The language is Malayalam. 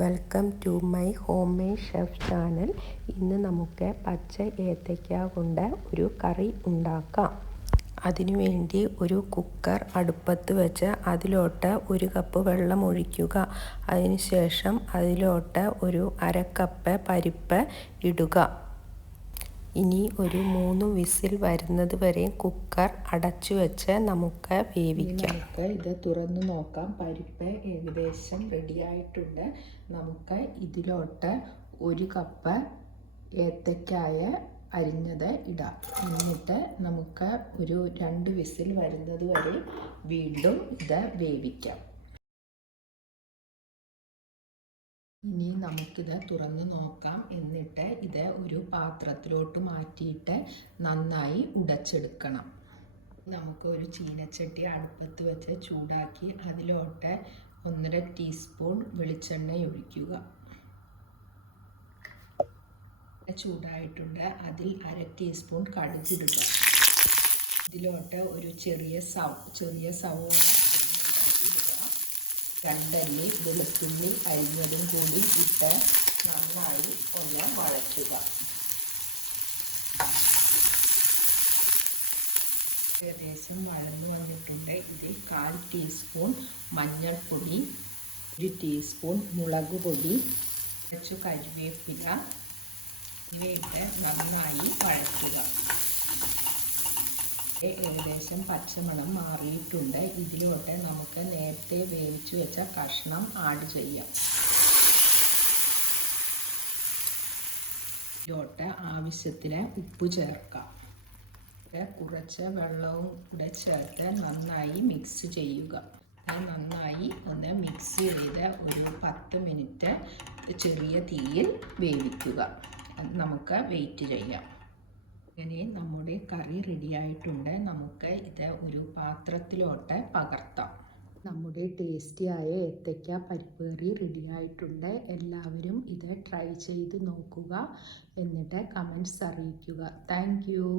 Welcome to my home made chef channel. ഇന്ന് നമുക്ക് പച്ച ഏത്തയ്ക്ക കൊണ്ട് ഒരു കറി ഉണ്ടാക്കാം. അതിനുവേണ്ടി ഒരു കുക്കർ അടുപ്പത്ത് വെച്ച് അതിലോട്ട് 1 കപ്പ് വെള്ളം ഒഴിക്കുക. അതിനുശേഷം അതിലോട്ട് ഒരു 1/2 കപ്പ് പരിപ്പ് ഇടുക. ഇനി ഒരു 3 വിസിൽ വരുന്നത് വരെ കുക്കർ അടച്ചു വെച്ച് നമുക്ക് വേവിക്കാം. നമുക്ക് ഇത് തുറന്നു നോക്കാം. പരിപ്പ് ഏകദേശം റെഡിയായിട്ടുണ്ട്. നമുക്ക് ഇതിലോട്ട് 1 കപ്പ് ഏത്തയ്ക്കായ അരിഞ്ഞത് ഇടാം. എന്നിട്ട് നമുക്ക് ഒരു 2 വിസിൽ വരുന്നത് വരെ വീണ്ടും ഇത് വേവിക്കാം. ഇനി നമുക്കിത് തുറന്ന് നോക്കാം. എന്നിട്ട് ഇത് ഒരു പാത്രത്തിലോട്ട് മാറ്റിയിട്ട് നന്നായി ഉടച്ചെടുക്കണം. നമുക്ക് ഒരു ചീനച്ചട്ടി അടുപ്പത്ത് വെച്ച് ചൂടാക്കി അതിലോട്ട് 1.5 ടീസ്പൂൺ വെളിച്ചെണ്ണ ഒഴിക്കുക. ചൂടായിട്ടുണ്ട്. അതിൽ 1/2 ടീസ്പൂൺ കടുകിടുക. ഇതിലോട്ട് ഒരു ചെറിയ സവോള ഇടുക. 2 അല്ലി വെളുത്തുള്ളി അരിഞ്ഞതും കൂടി ഇട്ട് നന്നായി ഒന്ന് വഴറ്റുക. ഏകദേശം വഴന്നു വന്നിട്ടുണ്ട്. ഇതിൽ 1/4 ടീസ്പൂൺ മഞ്ഞൾപ്പൊടി, 1 ടീസ്പൂൺ മുളക് പൊടി, കുറച്ച് കരിവേപ്പില ഇവയിട്ട് നന്നായി വഴറ്റുക. ഏകദേശം പച്ചമണം മാറിയിട്ടുണ്ട്. ഇതിലോട്ട് നമുക്ക് നേരത്തെ വേവിച്ചു വെച്ച കഷ്ണം ആഡ് ചെയ്യാം. ഇതിലോട്ട് ആവശ്യത്തിന് ഉപ്പ് ചേർക്കാം. കുറച്ച് വെള്ളവും കൂടെ ചേർത്ത് നന്നായി മിക്സ് ചെയ്യുക. നന്നായി ഒന്ന് മിക്സ് ചെയ്ത് ഒരു 10 മിനിറ്റ് ചെറിയ തീയിൽ വേവിക്കുക. നമുക്ക് വെയിറ്റ് ചെയ്യാം. അങ്ങനെ നമ്മുടെ കറി റെഡിയായിട്ടുണ്ട്. നമുക്ക് ഇത് ഒരു പാത്രത്തിലോട്ട് പകർത്താം. നമ്മുടെ ടേസ്റ്റിയായ ഏത്തയ്ക്ക പരിപ്പ് കറി റെഡിയായിട്ടുണ്ട്. എല്ലാവരും ഇത് ട്രൈ ചെയ്ത് നോക്കുക. എന്നിട്ട് കമൻറ്റ്സ് അറിയിക്കുക. Thank you.